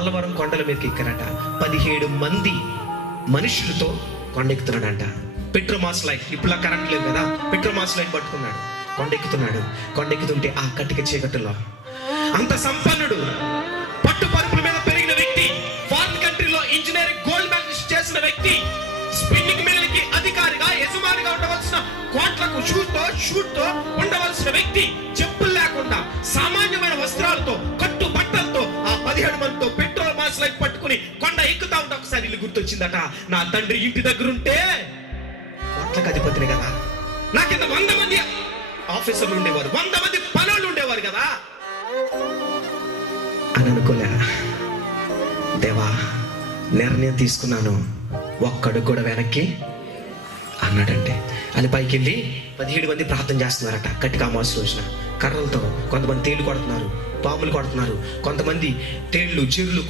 అల్లవరం కొండల మీదకి ఎక్కారట పదిహేడు మంది మనుషులతో కొండెక్కుతున్నాడంట పెట్రోమాస్ లైట్ ఇప్పుడు కరెంట్ లేదు కదా. పెట్రోమాస్ లైట్ పట్టుకున్నాడు. కొండెక్కుతున్నాడు కొండెక్కుతుంటే ఆ కట్టిక చీకటిలో. అంత సంపన్నుడు పట్టు పరుపుల మీద పెరిగిన వ్యక్తి ఫారిన్ కంట్రీలో ఇంజనీరింగ్ గోల్డ్ మెడలిస్ట్ చేసిన వ్యక్తి స్పిన్నింగ్ మిల్లుకి అధికారిగా యజమానిగా ఉండవలసిన కోట్లకు షూట్తో షూట్తో ఉండవలసిన వ్యక్తి చెప్పులు లేకుండా సామాన్యమైన వస్త్రాలతో కట్టు బట్టలతో ఆ పదిహేడు మందితో పెట్రోల్ లైట్ పట్టుకుని కొండ ఎక్కుతా ఉంటే ఒకసారి ఇల్లు గుర్తొచ్చిందట. నా తండ్రి ఇంటి దగ్గర ఉంటే కోట్లకు అధిపతిని కదా. నా కింద వంద మంది ఆఫీసర్లు ఉండేవారు వంద మంది పనులు ఉండేవారు కదా. అని అనుకోలే. దేవా నిర్ణయం తీసుకున్నాను. ఒక్కడు కూడా వెనక్కి అన్నాడంటే. అది పైకి వెళ్ళి పదిహేడు మంది ప్రార్థన చేస్తున్నారట. గట్టిగా అమావాస్య రోజున. కర్రలతో కొంతమంది తేళ్ళు కొడుతున్నారు పాములు కొడుతున్నారు కొంతమంది తేళ్ళు చెరులు